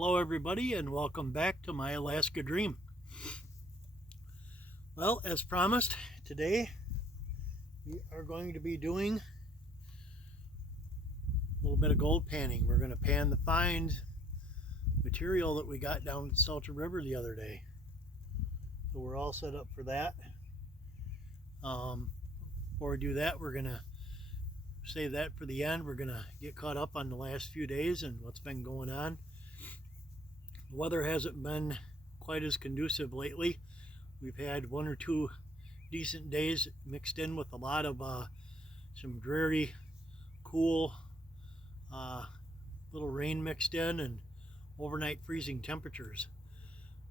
Hello everybody and welcome back to my Alaska Dream. Well, as promised, today we are going to be doing a little bit of gold panning. We're going to pan the fine material that we got down at Salter River the other day. So we're all set up for that. Before we do that, we're going to save that for the end. We're going to get caught up on the last few days and what's been going on. The weather hasn't been quite as conducive lately. We've had one or two decent days mixed in with a lot of some dreary, cool, little rain mixed in and overnight freezing temperatures.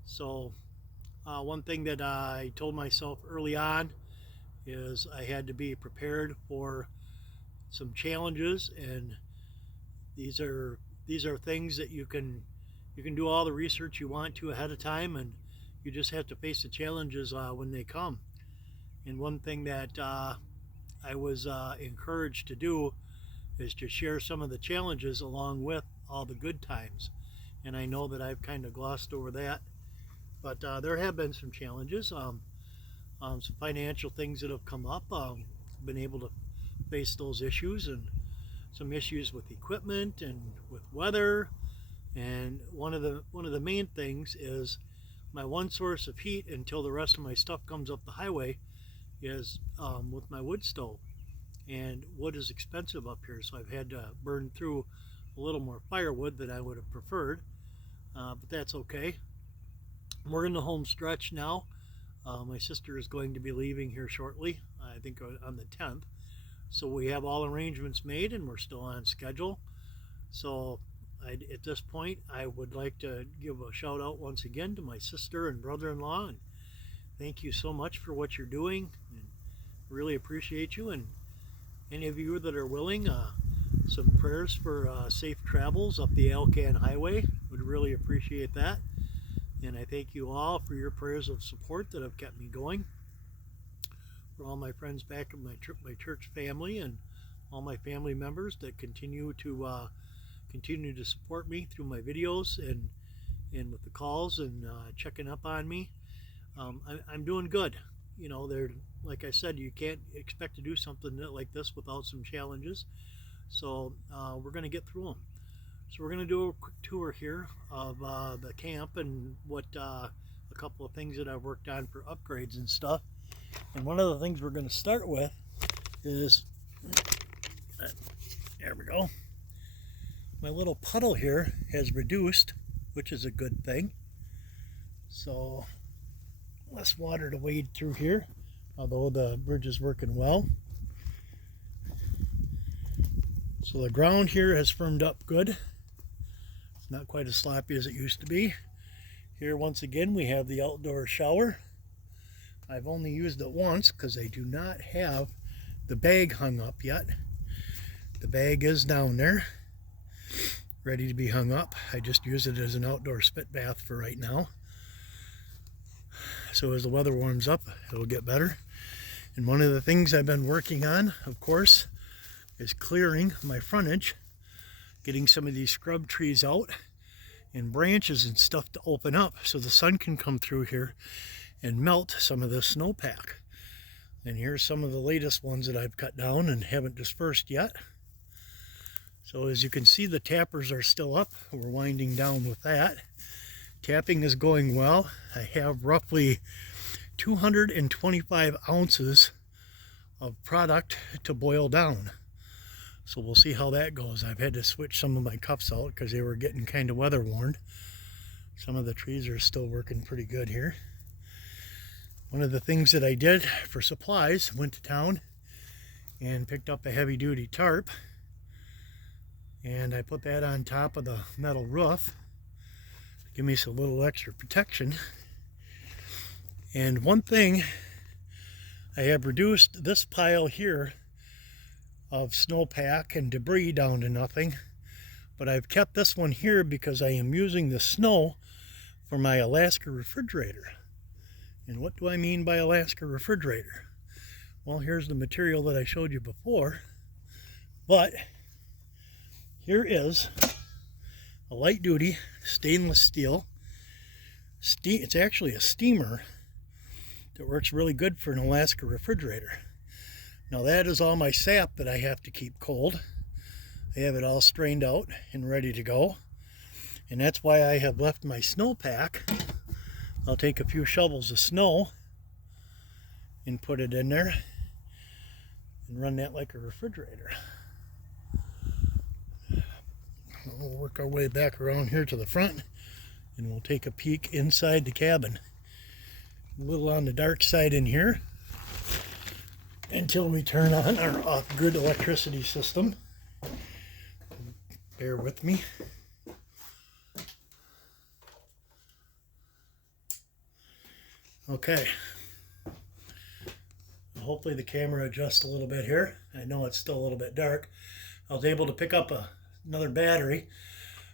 So one thing that I told myself early on is I had to be prepared for some challenges, and these are things that you can do all the research you want to ahead of time, and you just have to face the challenges when they come. And one thing that I was encouraged to do is to share some of the challenges along with all the good times. And I know that I've kind of glossed over that, but there have been some challenges, some financial things that have come up. Been able to face those issues, and some issues with equipment and with weather. And one of the main things is my one source of heat until the rest of my stuff comes up the highway is with my wood stove. And wood is expensive up here, so I've had to burn through a little more firewood than I would have preferred, but that's okay. We're in the home stretch now. My sister is going to be leaving here shortly, I think on the 10th. So we have all arrangements made and we're still on schedule. So at this point, I would like to give a shout out once again to my sister and brother-in-law, and thank you so much for what you're doing, and really appreciate you. And any of you that are willing, some prayers for safe travels up the Alcan Highway. Would really appreciate that. And I thank you all for your prayers of support that have kept me going. For all my friends back in my church family and all my family members that continue to support me through my videos and with the calls and checking up on me. I'm doing good. You know, like I said, you can't expect to do something like this without some challenges. So we're going to get through them. So we're going to do a quick tour here of the camp and what a couple of things that I've worked on for upgrades and stuff. And one of the things we're going to start with is, there we go. My little puddle here has reduced, which is a good thing. So less water to wade through here, although the bridge is working well. So the ground here has firmed up good. It's not quite as sloppy as it used to be. Here once again we have the outdoor shower. I've only used it once because I do not have the bag hung up yet. The bag is down there, ready to be hung up. I just use it as an outdoor spit bath for right now. So as the weather warms up, it'll get better. And one of the things I've been working on, of course, is clearing my frontage, getting some of these scrub trees out and branches and stuff to open up so the sun can come through here and melt some of this snowpack. And here's some of the latest ones that I've cut down and haven't dispersed yet. So as you can see, the tappers are still up. We're winding down with that. Tapping is going well. I have roughly 225 ounces of product to boil down. So we'll see how that goes. I've had to switch some of my cups out because they were getting kind of weather worn. Some of the trees are still working pretty good here. One of the things that I did for supplies, went to town and picked up a heavy-duty tarp, and I put that on top of the metal roof to give me some little extra protection. And one thing, I have reduced this pile here of snowpack and debris down to nothing, but I've kept this one here because I am using the snow for my Alaska refrigerator. And what do I mean by Alaska refrigerator? Well, here's the material that I showed you before, but here is a light duty stainless steel. It's actually a steamer that works really good for an Alaska refrigerator. Now that is all my sap that I have to keep cold. I have it all strained out and ready to go. And that's why I have left my snowpack. I'll take a few shovels of snow and put it in there and run that like a refrigerator. We'll work our way back around here to the front and we'll take a peek inside the cabin. A little on the dark side in here until we turn on our off-grid electricity system. Bear with me. Okay. Hopefully the camera adjusts a little bit here. I know it's still a little bit dark. I was able to pick up another battery.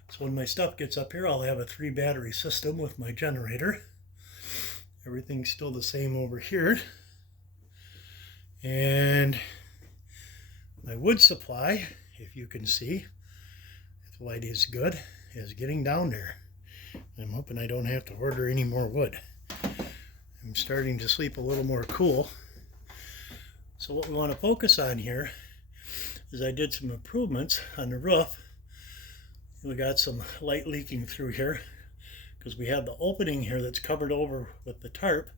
So when my stuff gets up here, I'll have a 3 battery system with my generator. Everything's still the same over here. And my wood supply, if you can see, if the light is good, is getting down there. I'm hoping I don't have to order any more wood. I'm starting to sleep a little more cool. So what we want to focus on here is I did some improvements on the roof. We got some light leaking through here because we have the opening here that's covered over with the tarp.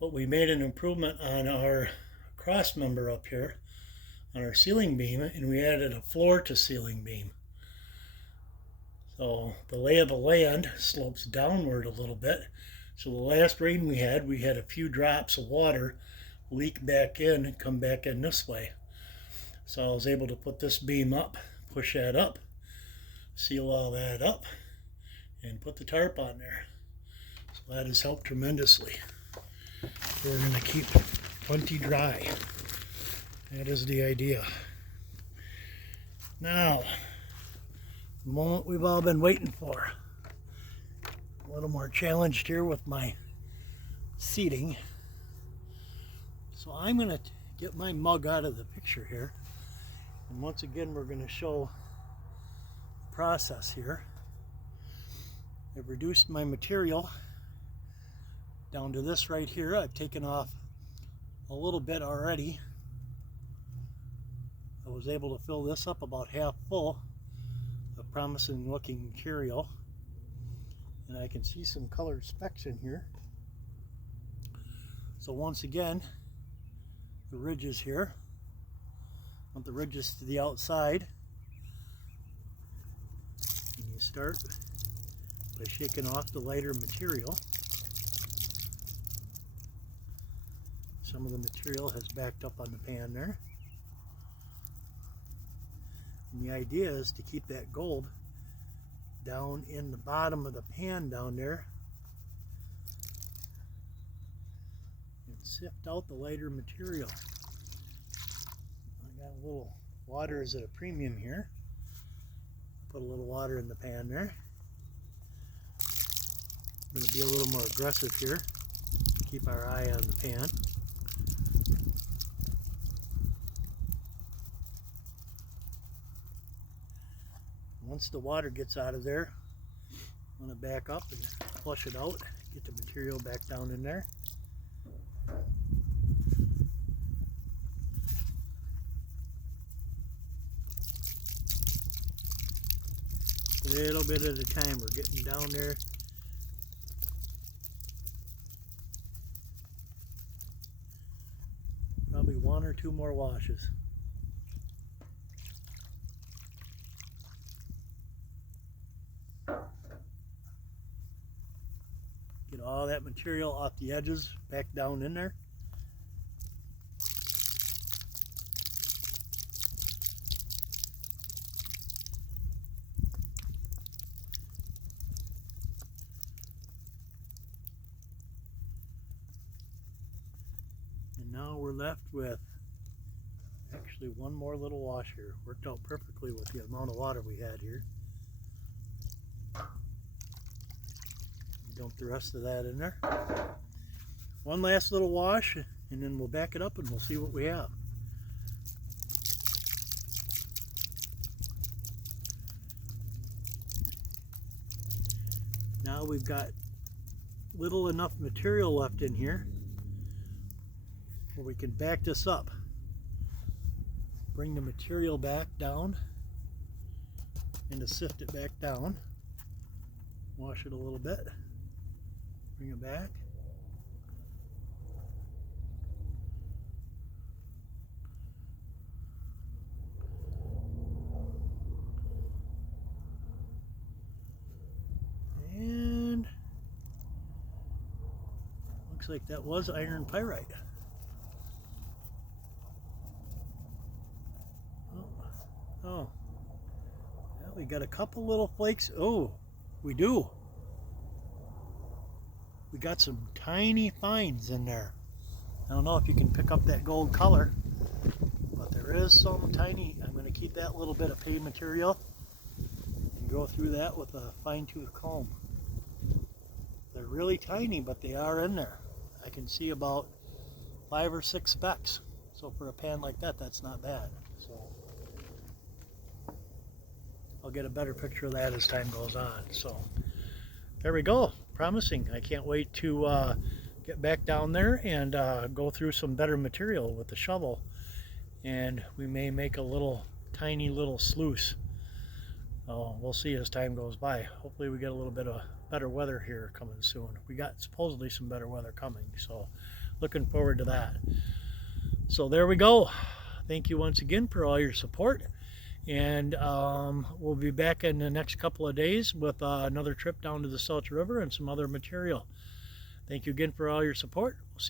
But we made an improvement on our cross member up here on our ceiling beam, and we added a floor to ceiling beam. So the lay of the land slopes downward a little bit. So the last rain we had a few drops of water leak back in and come back in this way. So I was able to put this beam up, push that up, seal all that up, and put the tarp on there. So that has helped tremendously. We're going to keep plenty dry. That is the idea. Now, the moment we've all been waiting for. A little more challenged here with my seating. So I'm going to get my mug out of the picture here. And once again, we're going to show the process here. I've reduced my material down to this right here. I've taken off a little bit already. I was able to fill this up about half full of promising looking material. And I can see some colored specks in here. So once again, the ridges here. I want the ridges to the outside. And you start by shaking off the lighter material. Some of the material has backed up on the pan there. And the idea is to keep that gold down in the bottom of the pan down there and sift out the lighter material. I got a little water is at a premium here. Put a little water in the pan there. I'm going to be a little more aggressive here. Keep our eye on the pan. Once the water gets out of there, I'm going to back up and flush it out, get the material back down in there. A little bit at a time, we're getting down there. Probably 1 or 2 more washes. Get all that material off the edges back down in there. And now we're left with actually 1 more little wash here. Worked out perfectly with the amount of water we had here. Dump the rest of that in there. 1 last little wash, and then we'll back it up and we'll see what we have. now we've got little enough material left in here where we can back this up, bring the material back down, and to sift it back down, wash it a little bit, bring it back. And looks like that was iron pyrite. Oh, yeah, we got a couple little flakes. Oh, we do. We got some tiny fines in there. I don't know if you can pick up that gold color, but there is some tiny. I'm going to keep that little bit of pay material and go through that with a fine-tooth comb. They're really tiny, but they are in there. I can see about 5 or 6 specks. So for a pan like that, that's not bad. So I'll get a better picture of that as time goes on. So there we go. Promising. I can't wait to get back down there and go through some better material with the shovel. And we may make a little tiny little sluice. So we'll see as time goes by. Hopefully we get a little bit of better weather here coming soon. We got supposedly some better weather coming, so looking forward to that. So there we go. Thank you once again for all your support, and we'll be back in the next couple of days with another trip down to the South River and some other material. Thank you again for all your support.